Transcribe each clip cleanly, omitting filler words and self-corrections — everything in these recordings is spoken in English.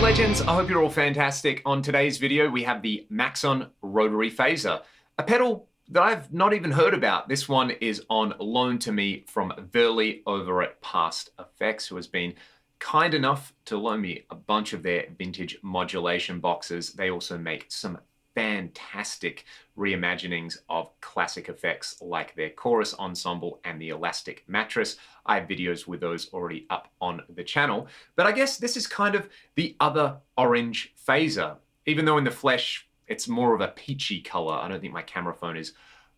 Hey legends, I hope you're all fantastic. On today's video, we have the Maxon Rotary Phaser, a pedal that I've not even heard about. This one is on loan to me from Verley over at Past Effects, who has been kind enough to loan me a bunch of their vintage modulation boxes. They also make some fantastic reimaginings of classic effects like their chorus ensemble and the elastic mattress. I have videos with those already up on the channel, but I guess this is kind of the other orange phaser, even though in the flesh it's more of a peachy color. I don't think my camera phone is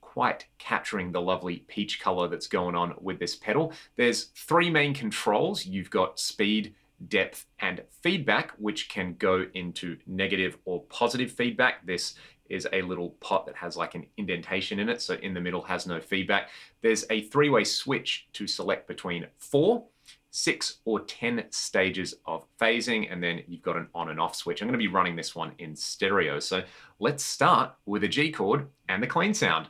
quite capturing the lovely peach color that's going on with this pedal. There's three main controls. You've got speed, depth, and feedback, which can go into negative or positive feedback. This is a little pot that has like an indentation in it, so in the middle has no feedback. There's a three-way switch to select between 4, 6, or 10 stages of phasing, and then you've got an on and off switch. I'm going to be running this one in stereo, so let's start with a G chord and the clean sound.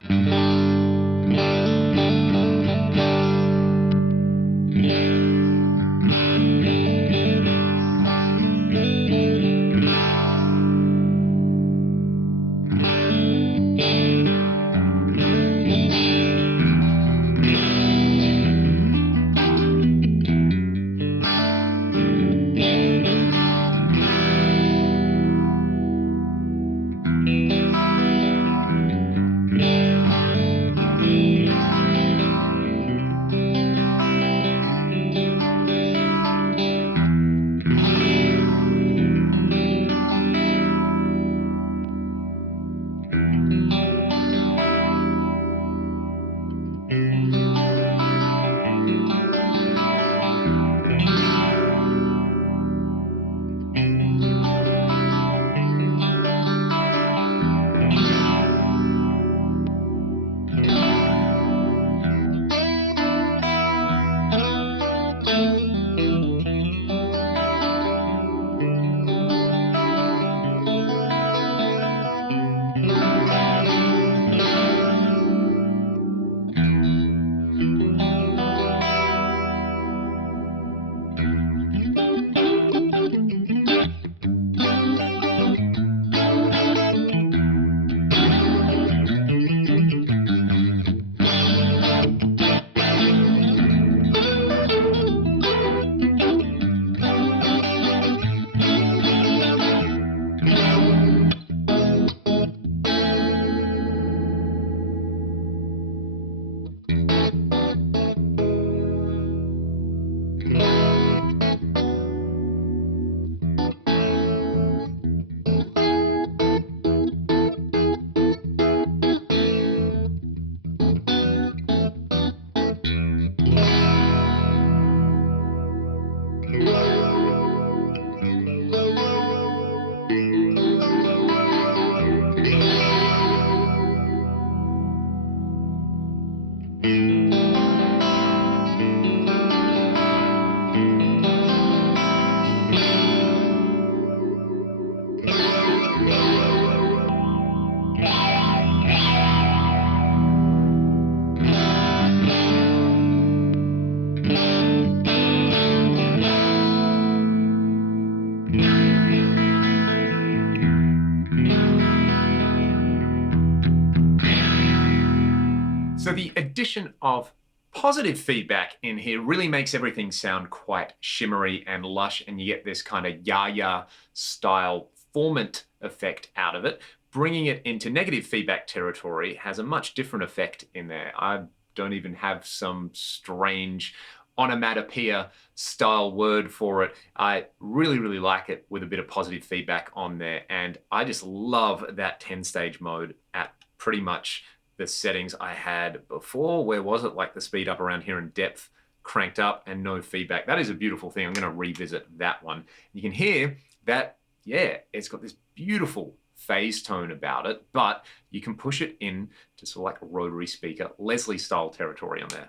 So the addition of positive feedback in here really makes everything sound quite shimmery and lush, and you get this kind of ya-ya style formant effect out of it. Bringing it into negative feedback territory has a much different effect in there. I don't even have some strange onomatopoeia style word for it. I really, really like it with a bit of positive feedback on there, and I just love that 10-stage mode at pretty much the settings I had before. Where was it? Like the speed up around here and depth cranked up and no feedback. That is a beautiful thing. I'm going to revisit that one. You can hear that, yeah, it's got this beautiful phase tone about it, but you can push it in to sort of like a rotary speaker, Leslie style territory on there.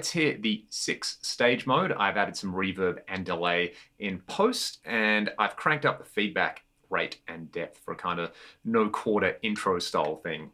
let's hear the 6-stage mode. I've added some reverb and delay in post, and I've cranked up the feedback rate and depth for a kind of no quarter intro style thing.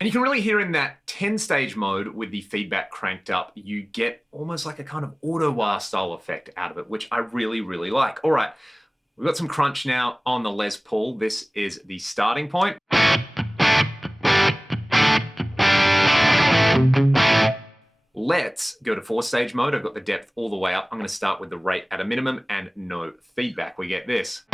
And you can really hear in that 10-stage mode with the feedback cranked up, you get almost like a kind of auto-wah style effect out of it, which I really, really like. All right, we've got some crunch now on the Les Paul. This is the starting point. Let's go to 4-stage mode. I've got the depth all the way up. I'm going to start with the rate at a minimum and no feedback. We get this.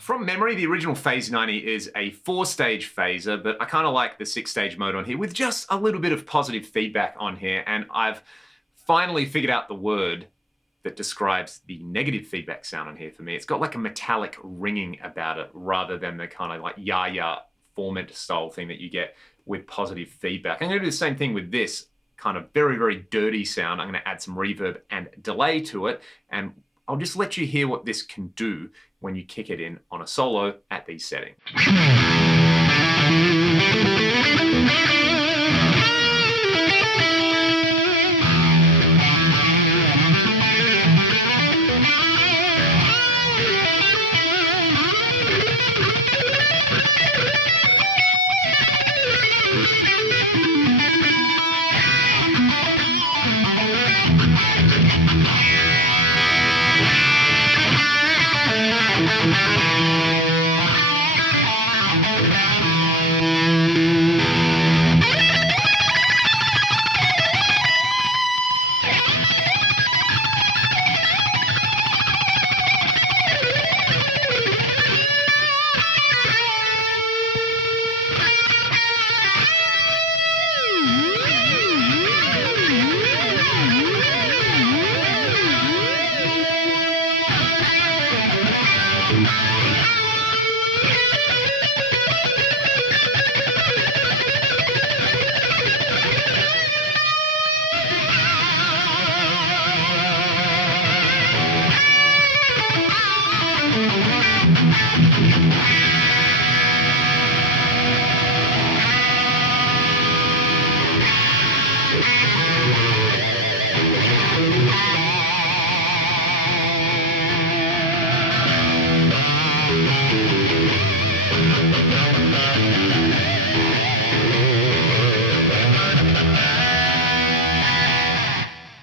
From memory, the original Phase 90 is a 4-stage phaser, but I kind of like the 6-stage mode on here with just a little bit of positive feedback on here, and I've finally figured out the word that describes the negative feedback sound on here for me. It's got like a metallic ringing about it rather than the kind of like yah-yah formant style thing that you get with positive feedback. I'm going to do the same thing with this kind of very, very dirty sound. I'm going to add some reverb and delay to it, and I'll just let you hear what this can do when you kick it in on a solo at these settings.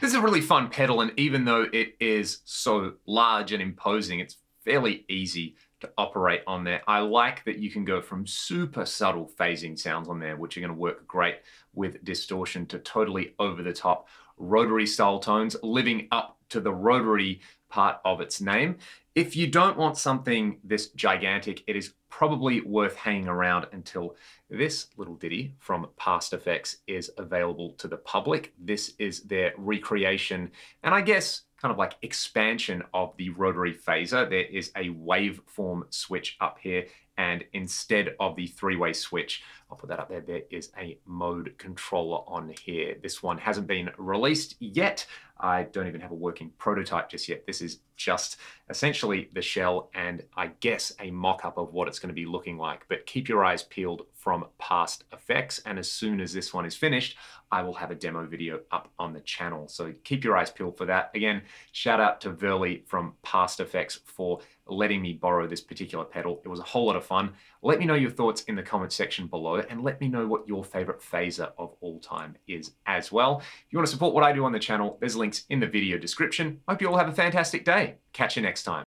This is a really fun pedal, and even though it is so large and imposing, it's fairly easy to operate on there. I like that you can go from super subtle phasing sounds on there, which are going to work great with distortion, to totally over-the-top rotary style tones, living up to the rotary part of its name. If you don't want something this gigantic, it is probably worth hanging around until this little ditty from Past Effects is available to the public. This is their recreation, and I guess kind of like expansion of the rotary phaser. There is a waveform switch up here, and instead of the three-way switch, I'll put that up there, there is a mode controller on here. This one hasn't been released yet. I don't even have a working prototype just yet. This is just essentially the shell and I guess a mock-up of what it's going to be looking like. But keep your eyes peeled from Past Effects, and as soon as this one is finished, I will have a demo video up on the channel. So keep your eyes peeled for that. Again, shout out to Verley from Past Effects for letting me borrow this particular pedal. It was a whole lot of fun. Let me know your thoughts in the comment section below, and let me know what your favorite phaser of all time is as well. If you want to support what I do on the channel, there's links in the video description. Hope you all have a fantastic day. Catch you next time.